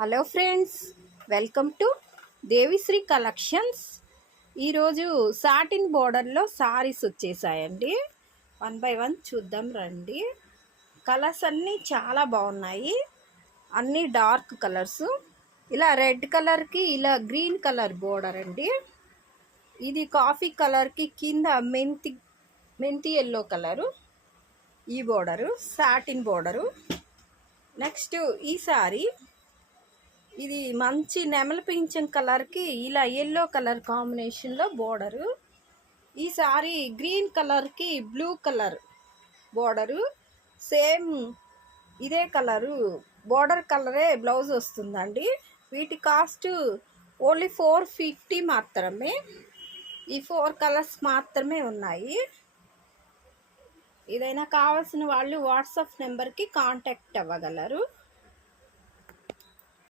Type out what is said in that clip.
Hello friends, welcome to Devishri collections. ఈరోజు satin బోర్డర్లో saris వచ్చేసాయండి. 1 by 1 చూద్దాం రండి. కలర్స్ అన్నీ చాలా బాగున్నాయి, అన్నీ డార్క్ కలర్స్. ఇలా రెడ్ కలర్కి ఇలా గ్రీన్ కలర్ బోర్డర్ అండి. ఇది కాఫీ కలర్కి కింద మెంతి ఎల్లో కలరు. ఈ బోర్డరు సాటిన్ బోర్డరు. నెక్స్ట్ ఈ సారీ ఇది మంచి నెమలి పింఛం కలర్కి ఇలా ఎల్లో కలర్ కాంబినేషన్లో బోర్డరు. ఈ సారీ గ్రీన్ కలర్కి బ్లూ కలర్ బోర్డరు. సేమ్ ఇదే కలరు బోర్డర్ కలరే బ్లౌజ్ వస్తుందండి. వీటి కాస్ట్ ఓన్లీ 450 మాత్రమే. ఈ 4 కలర్స్ మాత్రమే ఉన్నాయి. ఏదైనా కావాల్సిన వాళ్ళు వాట్సాప్ నెంబర్కి కాంటాక్ట్ అవ్వగలరు.